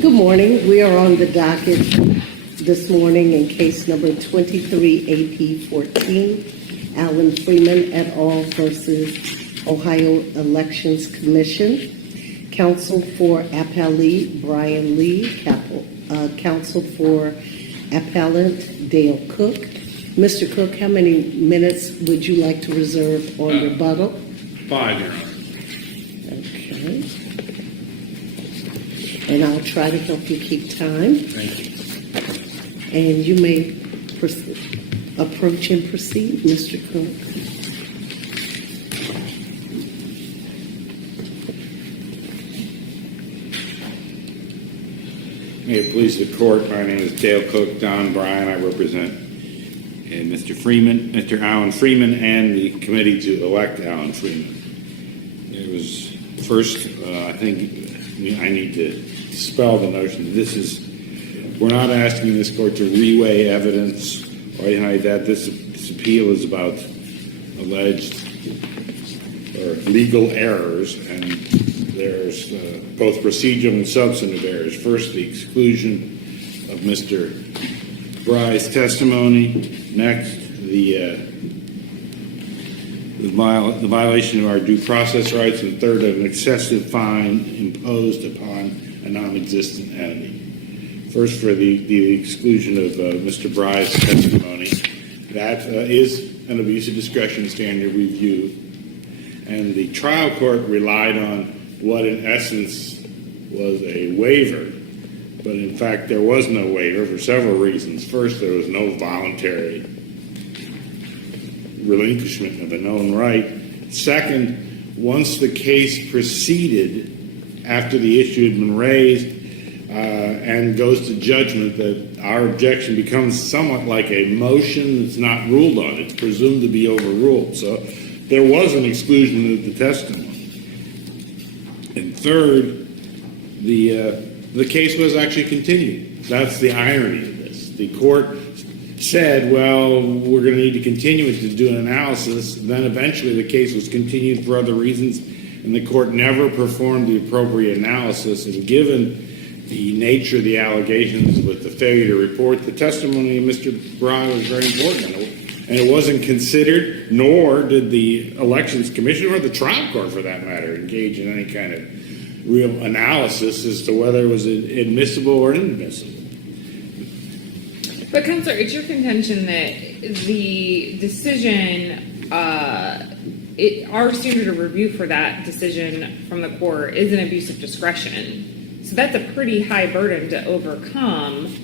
Good morning. We are on the docket this morning in case number 23 AP 14, Allen Freeman et al. Versus Ohio Elections Commission. Counsel for Appellee Brian Lee, counsel for Appellant Dale Cook. Mr. Cook, how many minutes would you like to reserve on rebuttal? 5, Your Honor. Okay. And I'll try to help you keep time. Thank you. And you may approach and proceed, Mr. Cook. May it please the court, my name is Dale Cook, Don Bryan. I represent Mr. Freeman, Mr. Allen Freeman, and the committee to elect Allen Freeman. It was first, I think I need to dispel the notion that we're not asking this court to reweigh evidence or anything like that. This appeal is about alleged or legal errors, and there's both procedural and substantive errors. First, the exclusion of Mr. Bry's testimony. Next, the violation of our due process rights. And third, an excessive fine imposed upon a non-existent entity. First, for the exclusion of Mr. Bry's testimony. That is an abuse of discretion standard review. And the trial court relied on what in essence was a waiver. But in fact, there was no waiver for several reasons. First, there was no voluntary relinquishment of a known right. Second, once the case proceeded after the issue had been raised and goes to judgment, that our objection becomes somewhat like a motion that's not ruled on. It's presumed to be overruled. So there was an exclusion of the testimony. And third, the case was actually continued. That's the irony of this. The court said, well, we're going to need to continue it to do an analysis. And then eventually the case was continued for other reasons, and the court never performed the appropriate analysis. And given the nature of the allegations with the failure to report, the testimony of Mr. Bry was very important. And it wasn't considered, nor did the Elections Commission or the trial court, for that matter, engage in any kind of real analysis as to whether it was admissible or inadmissible. But, Counselor, it's your contention that the decision, our standard of review for that decision from the court is an abuse of discretion. So that's a pretty high burden to overcome.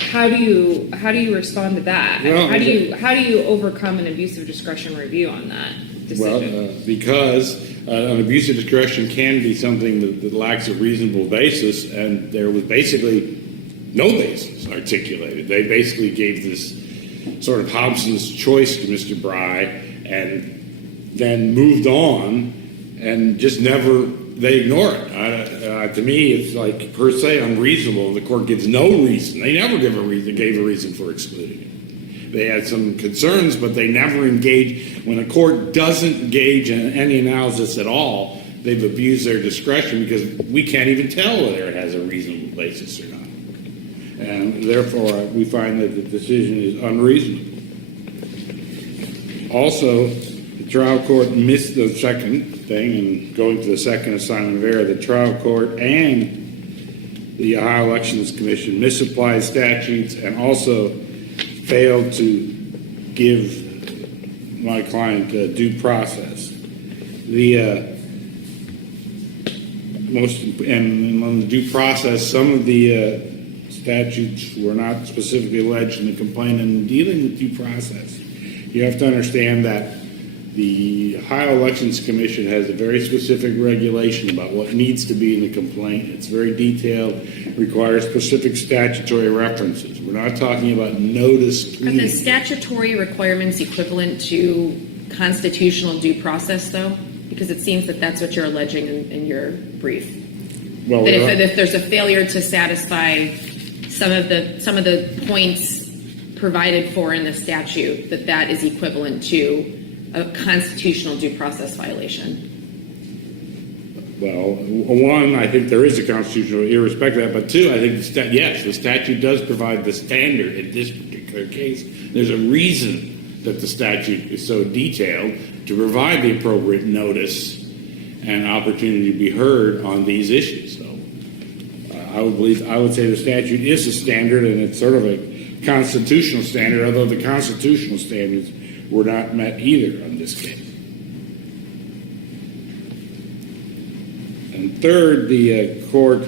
How do you respond to that? Well, how do you overcome an abuse of discretion review on that decision? Well, because an abuse of discretion can be something that lacks a reasonable basis, and there was basically no basis articulated. They basically gave this sort of Hobson's choice to Mr. Bry and then moved on and just never, they ignore it. To me, it's like per se unreasonable. The court gives no reason. They never gave a reason for excluding it. They had some concerns, but they never engage. When a court doesn't engage in any analysis at all, they've abused their discretion, because we can't even tell whether it has a reasonable basis or not. And therefore, we find that the decision is unreasonable. Also, the trial court missed the second thing, and going to the second assignment of error, the trial court and the Ohio Elections Commission misapplied statutes and also failed to give my client due process. And on the due process, some of the statutes were not specifically alleged in the complaint. And dealing with due process, you have to understand that the Ohio Elections Commission has a very specific regulation about what needs to be in the complaint. It's very detailed, requires specific statutory references. We're not talking about notice. Are the statutory requirements equivalent to constitutional due process, though? Because it seems that that's what you're alleging in your brief. Well, that if there's a failure to satisfy some of the points provided for in the statute, that is equivalent to a constitutional due process violation. Well, one, I think there is a constitutional irrespective of that, but two, I think the statute does provide the standard in this particular case. There's a reason that the statute is so detailed to provide the appropriate notice and opportunity to be heard on these issues. So I would say the statute is a standard, and it's sort of a constitutional standard, although the constitutional standards were not met either on this case. And third, the court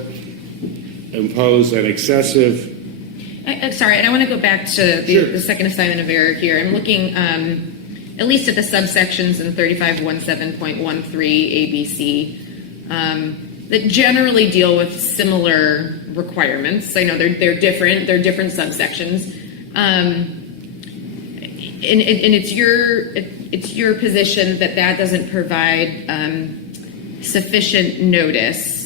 imposed an excessive. Sorry, and I want to go back to Sure. the second assignment of error here. I'm looking at least at the subsections in 3517.13 ABC that generally deal with similar requirements. I know they're different. They're different subsections, and it's your position that doesn't provide sufficient notice.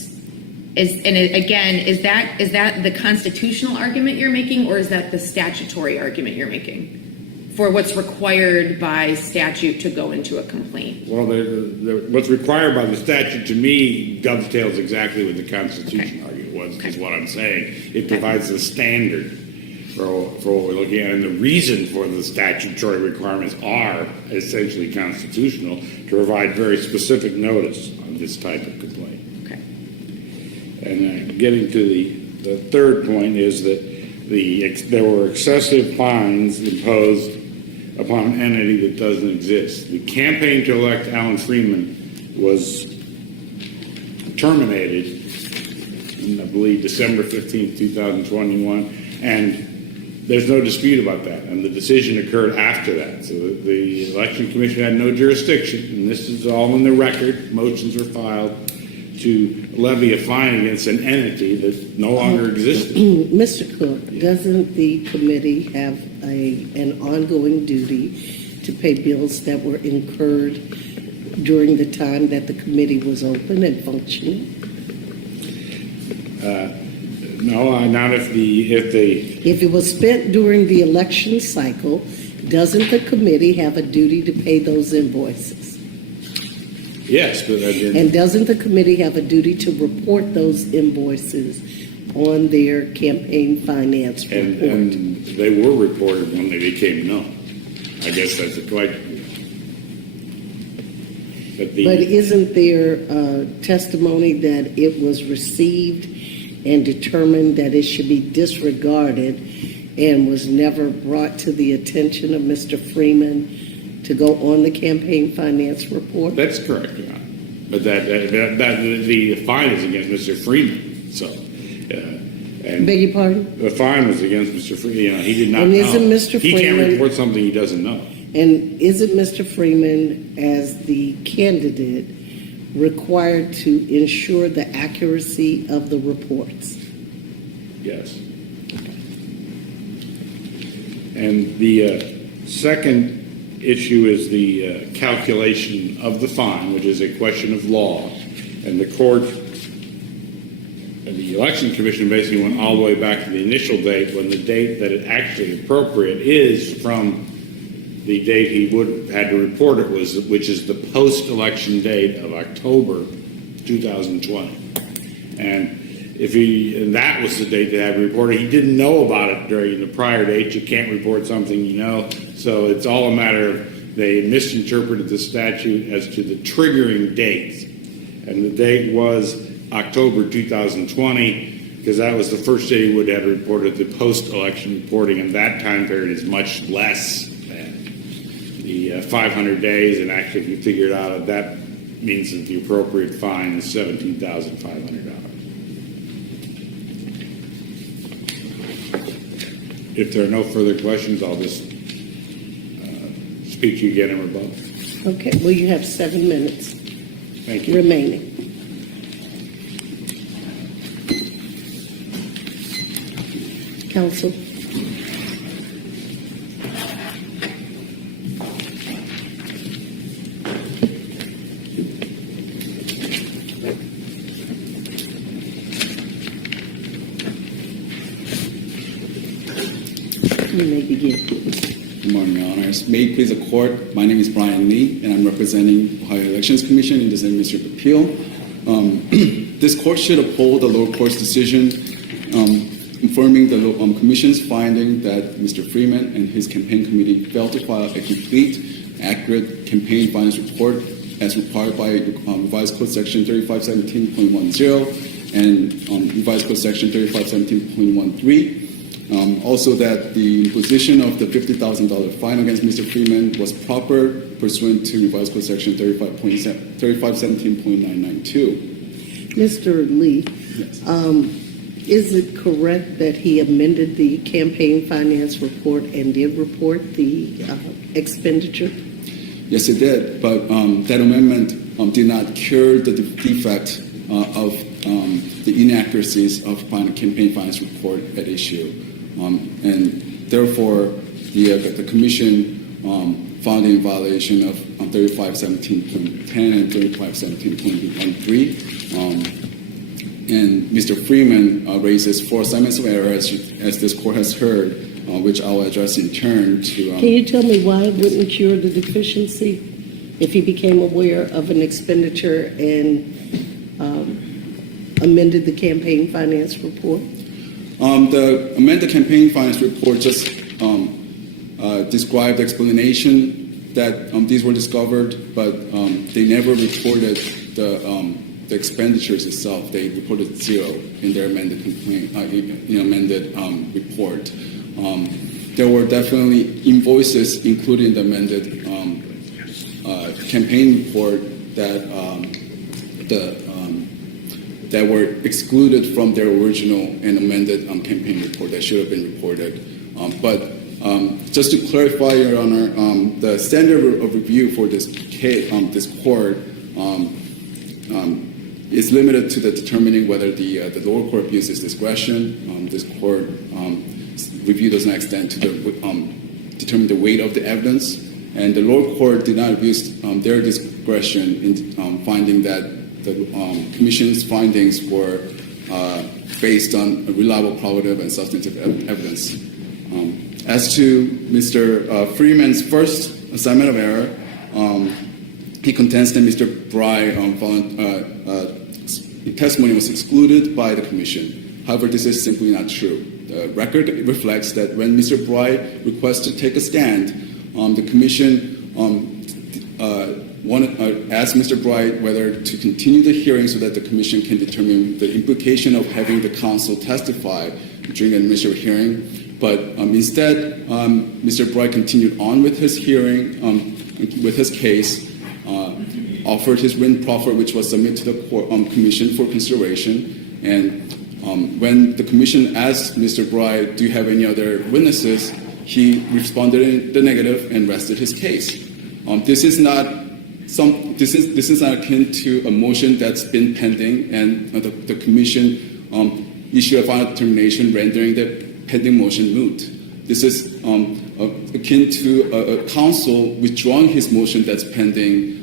Is that the constitutional argument you're making, or is that the statutory argument you're making for what's required by statute to go into a complaint? Well, what's required by the statute to me dovetails exactly with the constitutional argument was, is what I'm saying. It provides the standard for what we're looking at, and the reason for the statutory requirements are essentially constitutional to provide very specific notice on this type of complaint. Okay. And getting to the third point is that there were excessive fines imposed upon an entity that doesn't exist. The campaign to elect Allen Freeman was terminated in, I believe, December 15th, 2021, and there's no dispute about that, and the decision occurred after that. So the Election Commission had no jurisdiction, and this is all in the record. Motions were filed to levy a fine against an entity that no longer existed. Mr. Cook, doesn't the committee have an ongoing duty to pay bills that were incurred during the time that the committee was open and functioning? No, not if If it was spent during the election cycle, doesn't the committee have a duty to pay those invoices? yes, but I didn't. And doesn't the committee have a duty to report those invoices on their campaign finance report? And they were reported when they became known. I guess that's the question. But isn't there testimony that it was received and determined that it should be disregarded and was never brought to the attention of Mr. Freeman to go on the campaign finance report? that's correct, Your Honor. But the fine is against Mr. Freeman. So, and Beg your pardon? the fine was against Mr. Freeman. He did not And know. isn't Mr. He can't Freeman- report something he doesn't know. And isn't Mr. Freeman, as the candidate, required to ensure the accuracy of the reports? Yes. And the second issue is the calculation of the fine, which is a question of law. And the court, the Election Commission basically went all the way back to the initial date, when the date that it actually appropriate is from the date he would have had to report it, which is the post-election date of October 2020. And that was the date they had to report it. He didn't know about it during the prior date. You can't report something you know. So it's all a matter of they misinterpreted the statute as to the triggering dates. And the date was October 2020, because that was the first day he would have reported the post-election reporting, and that time period is much less than the 500 days. And actually, if you figure it out, that means that the appropriate fine is $17,500. If there are no further questions, I'll just speak to you again in rebuttal. Okay, well, you have 7 minutes Thank you. remaining. Counsel? You may begin. Good morning, Your Honors. May it please the Court, my name is Brian Lee, and I'm representing Ohio Elections Commission in this administrative appeal. This court should uphold the lower court's decision confirming the Commission's finding that Mr. Freeman and his campaign committee failed to file a complete, accurate campaign finance report as required by Revised Code Section 3517.10 and Revised Code Section 3517.13. Also that the imposition of the $50,000 fine against Mr. Freeman was proper pursuant to Revised Code Section 3517.992. Mr. Lee, Yes. is it correct that he amended the campaign finance report and did report the expenditure? Yes, it did, but that amendment did not cure the defect of the inaccuracies of campaign finance report at issue. And therefore, the Commission found in violation of 3517.10 and 3517.13. And Mr. Freeman raises 4 assignments of error, as this court has heard, which I'll address in turn to... Can you tell me why it wouldn't cure the deficiency if he became aware of an expenditure and amended the campaign finance report? The amended campaign finance report just described the explanation that these were discovered, but they never reported the expenditures itself. They reported 0 in their amended report. There were definitely invoices included in the amended campaign report that were excluded from their original and amended campaign report that should have been reported. But just to clarify, Your Honor, the standard of review for this case, this court, is limited to the determining whether the lower court abuses discretion. This court review does not extend to determine the weight of the evidence, and the lower court did not abuse their discretion in finding that the Commission's findings were based on a reliable, probative, and substantive evidence. As to Mr. Freeman's first assignment of error, he contends that Mr. Bry testimony was excluded by the Commission. However, this is simply not true. The record reflects that when Mr. Bry requests to take a stand, the Commission asked Mr. Bry whether to continue the hearing so that the Commission can determine the implication of having the counsel testify during an administrative hearing. But instead, Mr. Bry continued on with his hearing, with his case, offered his written proffer, which was submitted to the Commission for consideration. And when the Commission asked Mr. Bry, "Do you have any other witnesses?" he responded in the negative and rested his case. This is not akin to a motion that's been pending, and the Commission issued a final determination rendering the pending motion moot. This is akin to a counsel withdrawing his motion that's pending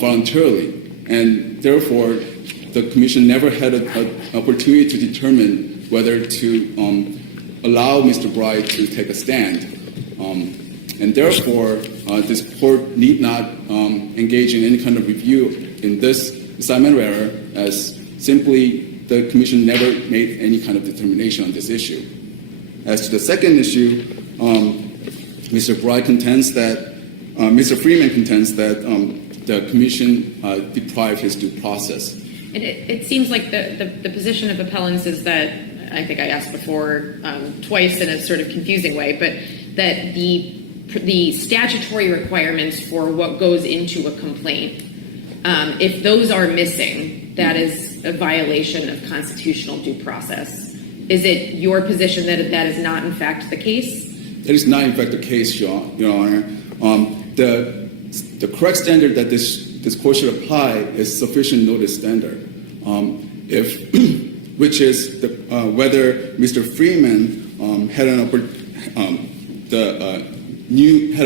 voluntarily, and therefore the Commission never had an opportunity to determine whether to allow Mr. Bry to take a stand. And therefore, this court need not engage in any kind of review in this assignment of error, as simply the Commission never made any kind of determination on this issue. As to the second issue, Mr. Freeman contends that the Commission deprived his due process. And it seems like the position of appellants is that, I think I asked before twice in a sort of confusing way, but that the statutory requirements for what goes into a complaint, if those are missing, that is a violation of constitutional due process. Is it your position that that is not in fact the case? That is not in fact the case, Your Honor. The correct standard that this court should apply is sufficient notice standard, which is whether Mr. Freeman had a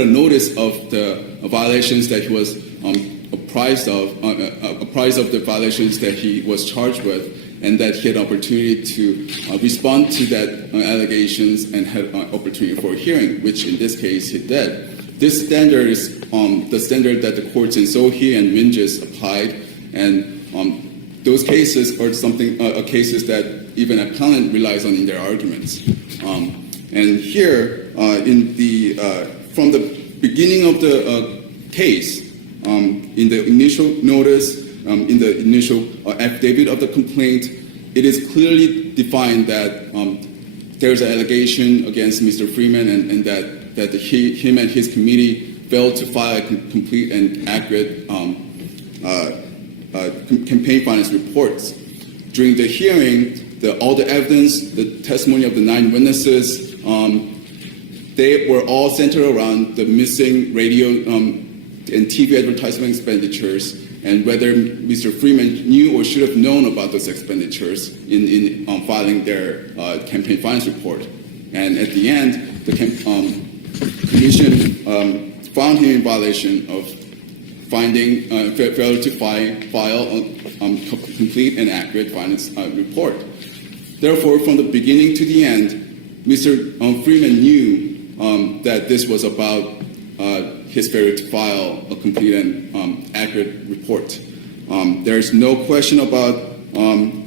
notice of the violations that he was apprised of the violations that he was charged with, and that he had opportunity to respond to that allegations and had an opportunity for a hearing, which in this case he did. This standard is the standard that the courts in Sohi and Minges applied, and those cases are cases that even appellant relies on in their arguments. And here, from the beginning of the case, in the initial notice, in the initial affidavit of the complaint, it is clearly defined that there's an allegation against Mr. Freeman and that him and his committee failed to file a complete and accurate campaign finance reports. During the hearing, all the evidence, the testimony of the 9 witnesses, they were all centered around the missing radio and TV advertisement expenditures and whether Mr. Freeman knew or should have known about those expenditures in filing their campaign finance report. And at the end, the commission found him in violation of failure to file a complete and accurate finance report. Therefore, from the beginning to the end, Mr. Freeman knew that this was about his failure to file a complete and accurate report. There's no question about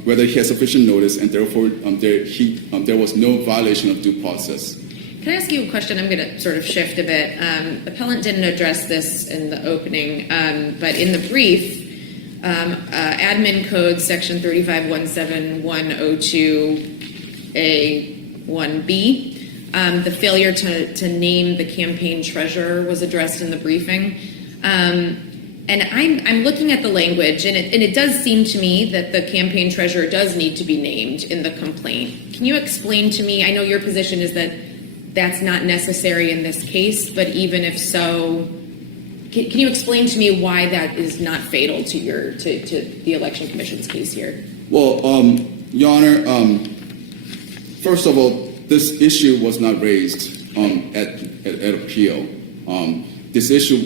whether he has sufficient notice, and therefore there was no violation of due process. Can I ask you a question? I'm going to sort of shift a bit. Appellant didn't address this in the opening, but in the brief, Admin Code Section 3517102A1B, the failure to name the campaign treasurer was addressed in the briefing. And I'm looking at the language, and it does seem to me that the campaign treasurer does need to be named in the complaint. Can you explain to me, I know your position is that that's not necessary in this case, but even if so, can you explain to me why that is not fatal to the Election Commission's case here? Well, Your Honor, first of all, this issue was not raised at appeal. This issue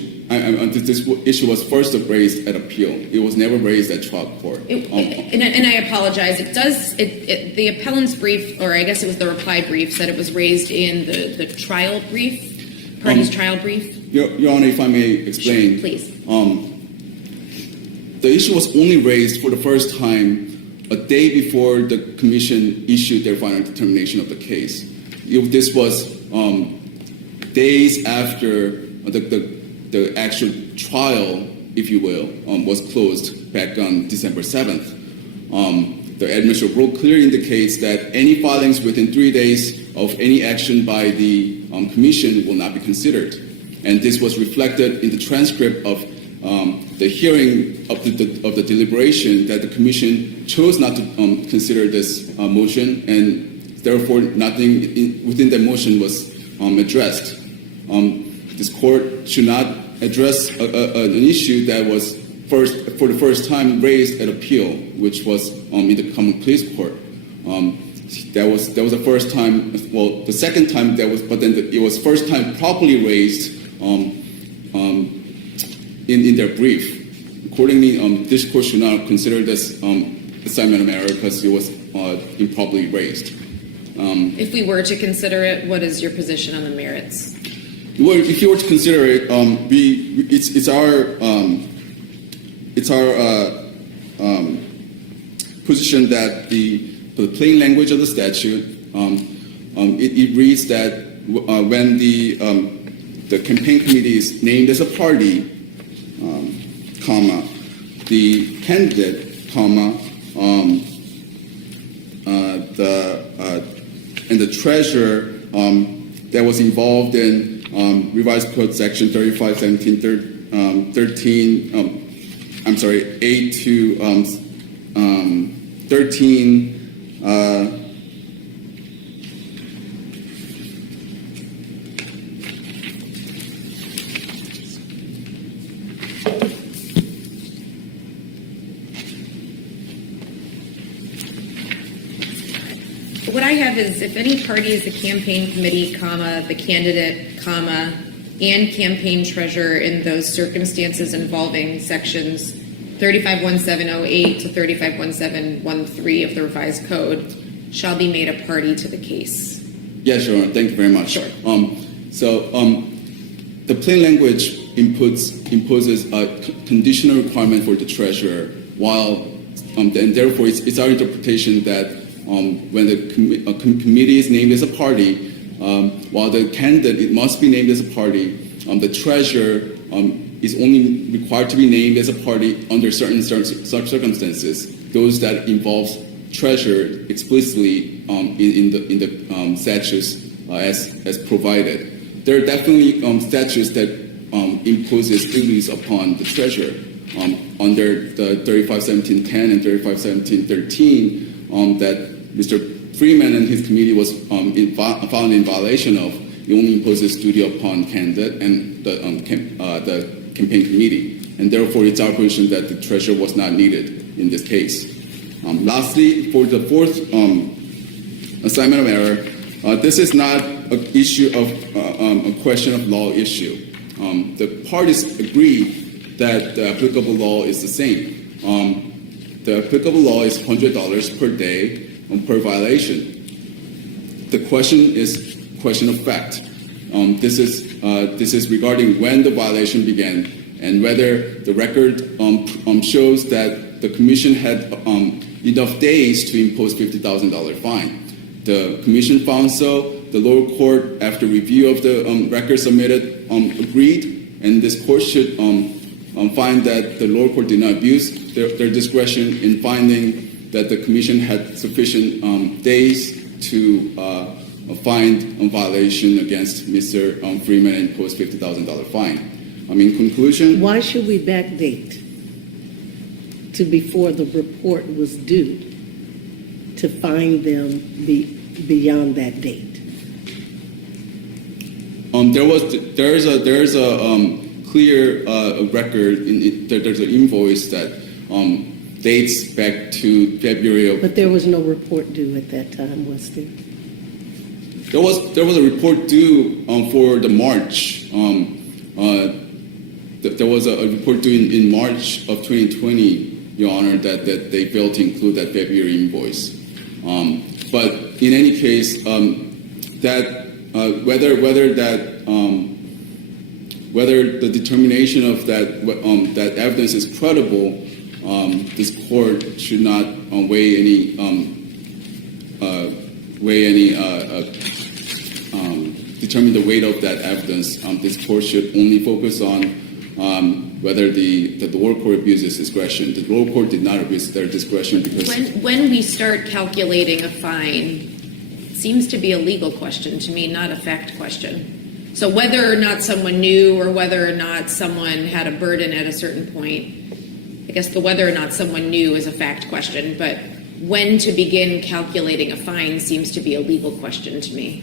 was first raised at appeal. It was never raised at trial court. And I apologize. The appellant's brief, or I guess it was the reply brief, said it was raised in the trial brief, party's trial brief. Your Honor, if I may explain. Sure, please. The issue was only raised for the first time a day before the commission issued their final determination of the case. This was days after the actual trial, if you will, was closed back on December 7th. The administrative rule clearly indicates that any filings within 3 days of any action by the commission will not be considered. And this was reflected in the transcript of the hearing of the deliberation that the commission chose not to consider this motion, and therefore nothing within that motion was addressed. This court should not address an issue that was for the first time raised at appeal, which was in the common pleas court. That was the first time. Well, the second time but then it was first time properly raised in their brief. Accordingly, this court should not consider this assignment of error because it was improperly raised. If we were to consider it, what is your position on the merits? Well, if you were to consider it, it's our position that the plain language of the statute, it reads that when the campaign committee is named as a party, comma, the candidate, comma, and the treasurer that was involved in revised code section 351713, I'm sorry, 8 to 13. What I have is if any party is the campaign committee, comma, the candidate, comma, and campaign treasurer in those circumstances involving sections 351708 to 351713 of the revised code shall be made a party to the case. Yes, Your Honor. Thank you very much. Sure. The plain language imposes a conditional requirement for the treasurer, while and therefore it's our interpretation that when the committee is named as a party, while the candidate it must be named as a party, the treasurer is only required to be named as a party under certain circumstances, those that involves treasurer explicitly in the statutes as provided. There are definitely statutes that imposes duties upon the treasurer under the 351710 and 351713 that Mr. Freeman and his committee was found in violation of. It only imposes duty upon candidate and the campaign committee, and therefore it's our position that the treasurer was not needed in this case. Lastly, for the fourth assignment of error, this is not an issue of a question of law issue. The parties agree that the applicable law is the same. The applicable law is $100 per day per violation. The question is question of fact. This is regarding when the violation began and whether the record shows that the commission had enough days to impose $50,000 fine. The commission found so. The lower court, after review of the record submitted, agreed, and this court should find that the lower court did not abuse their discretion in finding that the commission had sufficient days to find a violation against Mr. Freeman and impose $50,000 fine. In conclusion, Why should we backdate to before the report was due to find them beyond that date? There is a clear record. There's an invoice that dates back to February of. But there was no report due at that time, was there? There was a report due for the March. There was a report due in March of 2020, Your Honor, that they failed to include that February invoice. But in any case, whether the determination of that evidence is credible, this court should not determine the weight of that evidence. This court should only focus on whether the lower court abuses discretion. The lower court did not abuse their discretion because when we start calculating a fine, it seems to be a legal question to me, not a fact question. So whether or not someone knew or whether or not someone had a burden at a certain point, I guess the whether or not someone knew is a fact question, but when to begin calculating a fine seems to be a legal question to me.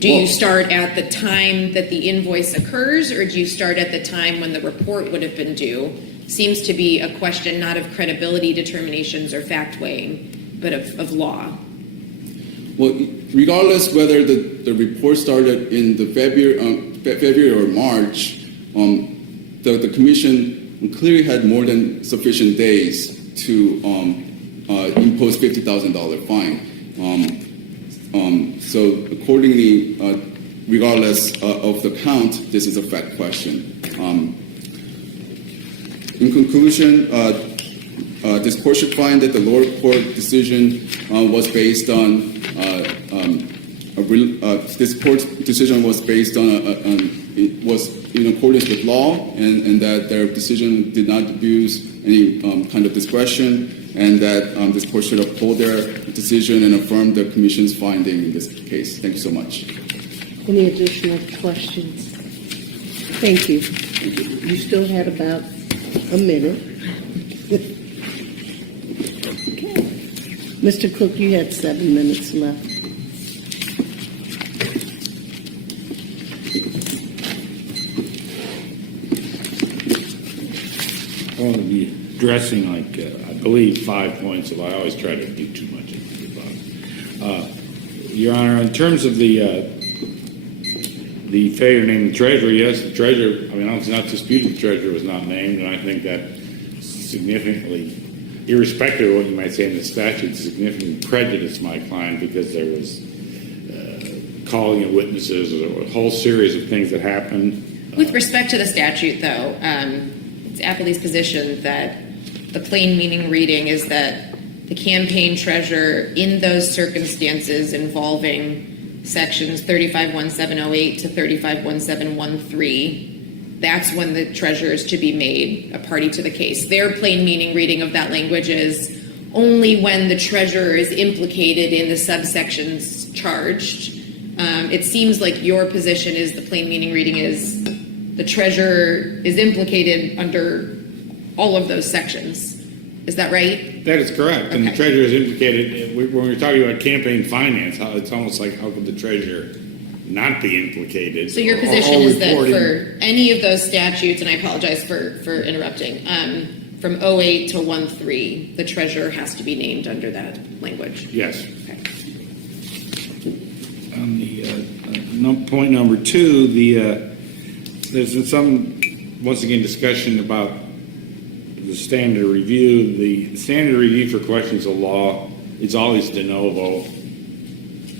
Do you start at the time that the invoice occurs, or do you start at the time when the report would have been due? Seems to be a question not of credibility determinations or fact weighing, but of law. Well, regardless whether the report started in the February or March, the commission clearly had more than sufficient days to impose $50,000 fine. So accordingly, regardless of the count, this is a fact question. In conclusion, this court should find that the lower court decision was based on this court's decision was based on it was in accordance with law, and that their decision did not abuse any kind of discretion, and that this court should uphold their decision and affirm the commission's finding in this case. Thank you so much. Any additional questions? Thank you. You still had about a minute. Okay. Mr. Cook, you had 7 minutes left. I'm going to be addressing, I believe, 5 points. If I always try to do too much. Your Honor, in terms of the failure to name the treasurer, yes, the treasurer. I mean, it's not disputed the treasurer was not named, and I think that significantly, irrespective of what you might say in the statute, significantly prejudiced my client because there was calling of witnesses, or a whole series of things that happened. With respect to the statute, though, it's Appley's position that the plain meaning reading is that the campaign treasurer in those circumstances involving sections 351708 to 351713, that's when the treasurer is to be made a party to the case. Their plain meaning reading of that language is only when the treasurer is implicated in the subsections charged. It seems like your position is the plain meaning reading is the treasurer is implicated under all of those sections. Is that right? That is correct. And the Okay. treasurer is implicated. When we're talking about campaign finance, it's almost like how could the treasurer not be implicated? So your or position is that reporting- for any of those statutes, and I apologize for interrupting, from 08 to 13, the treasurer has to be named under that language. Yes. Okay. On the point number 2, there's some, once again, discussion about the standard review. The standard review for questions of law is always de novo,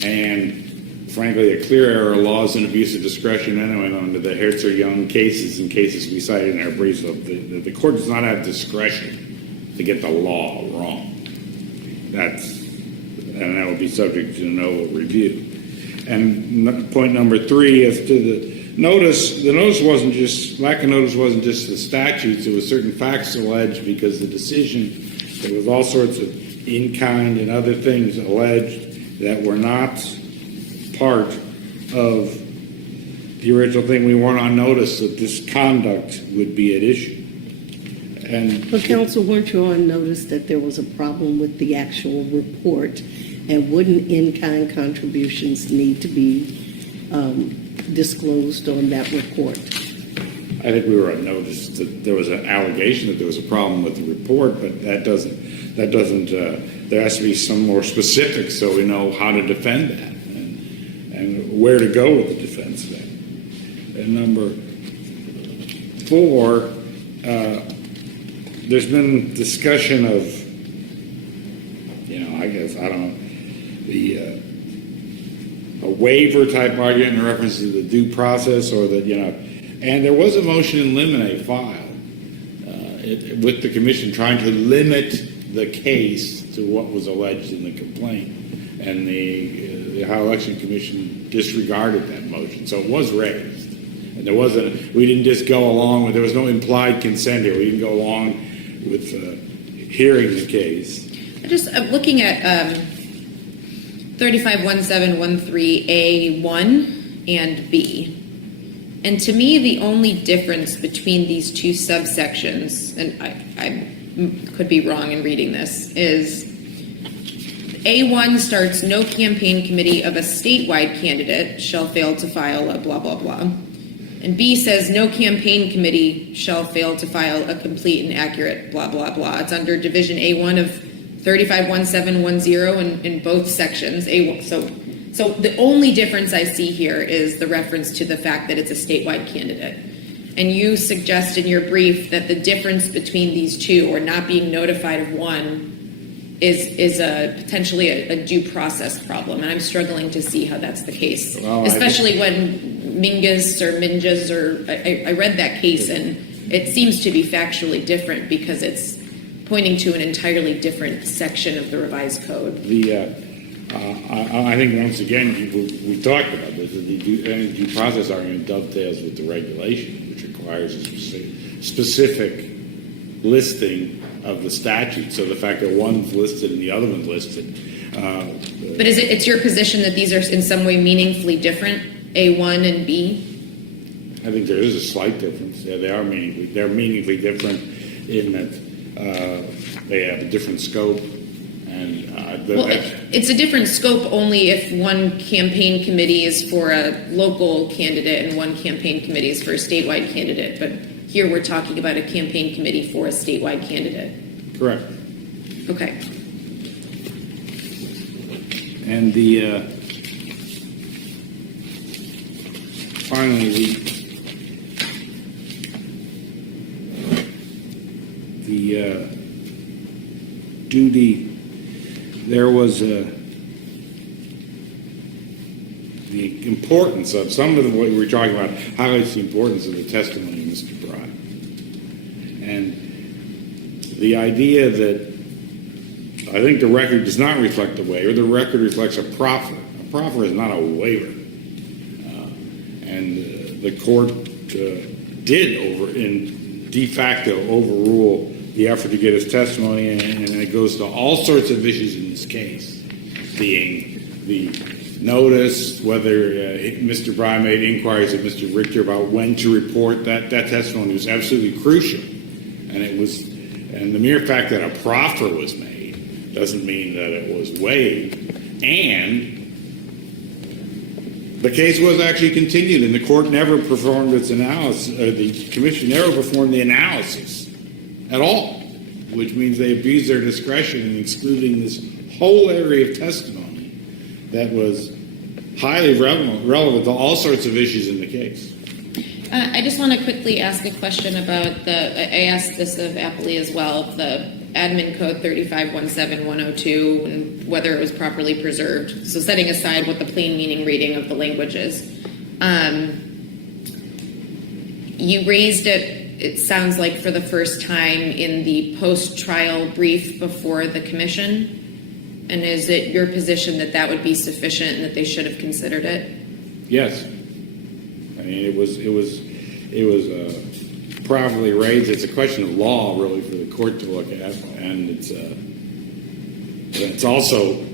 and frankly, a clear error of law is an abuse of discretion anyway under the Hertz or Young cases and cases we cited in our briefs. So the court does not have discretion to get the law wrong. And that would be subject to de novo review. And point number 3, as to the notice wasn't just, lack of notice wasn't just the statutes, it was certain facts alleged because the decision, there was all sorts of in-kind and other things alleged that were not part of the original thing. We weren't on notice that this conduct would be at issue. And But counsel, weren't you on notice that there was a problem with the actual report, and wouldn't in-kind contributions need to be disclosed on that report? I think we were on notice that there was an allegation that there was a problem with the report, but that doesn't, there has to be some more specifics so we know how to defend that and where to go with the defense of that. And number 4, there's been discussion of, I guess, I don't know, a waiver type argument in reference to the due process, or that, and there was a motion in limine filed with the commission trying to limit the case to what was alleged in the complaint, and the Ohio Election Commission disregarded that motion, so it was raised, and we didn't just go along with, there was no implied consent here, we didn't go along with hearing the case. I'm looking at 351713A1 and B. And to me, the only difference between these two subsections, and I could be wrong in reading this, is A1 starts, no campaign committee of a statewide candidate shall fail to file a blah, blah, blah. And B says, no campaign committee shall fail to file a complete and accurate blah, blah, blah. It's under Division A1 of 351710 in both sections. A1. So the only difference I see here is the reference to the fact that it's a statewide candidate. And you suggest in your brief that the difference between these two, or not being notified of one, is potentially a due process problem. And I'm struggling to see how that's the case, especially when Mingus, I read that case and it seems to be factually different because it's pointing to an entirely different section of the revised code. I think once again, we talked about this, the due process argument dovetails with the regulation, which requires a specific listing of the statute. So the fact that one's listed and the other one's listed. But it's your position that these are in some way meaningfully different, A1 and B? I think there is a slight difference. Yeah, they're meaningfully different in that they have a different scope. And it's a different scope only if one campaign committee is for a local candidate and one campaign committee is for a statewide candidate. But here we're talking about a campaign committee for a statewide candidate. Correct. Okay. And finally, the duty. There was the importance of some of what we were talking about highlights the importance of the testimony of Mr. Broad. And the idea that I think the record does not reflect the waiver. The record reflects a proffer. A proffer is not a waiver. And the court did de facto overrule the effort to get his testimony, and it goes to all sorts of issues in this case, being the notice, whether Mr. Bry made inquiries of Mr. Richter about when to report. That testimony was absolutely crucial, and the mere fact that a proffer was made doesn't mean that it was waived, and the case was actually continued, and the court never performed its analysis, the commission never performed the analysis at all, which means they abused their discretion in excluding this whole area of testimony that was highly relevant to all sorts of issues in the case. I just want to quickly ask a question about I asked this of Appley as well, the admin code 3517102 and whether it was properly preserved. So setting aside what the plain meaning reading of the language is. You raised it sounds like for the first time in the post-trial brief before the commission. And is it your position that that would be sufficient and that they should have considered it? Yes. I mean, it was properly raised. It's a question of law, really, for the court to look at, and it's also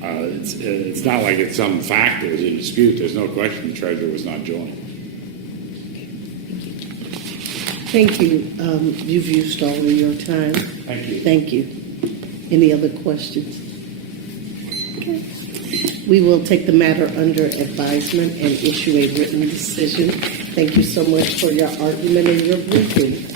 it's not like it's some fact that was in dispute. There's no question the treasurer was not joined. Thank you. You've used all of your time. Thank you. Thank you. Any other questions? Okay. We will take the matter under advisement and issue a written decision. Thank you so much for your argument and your briefing.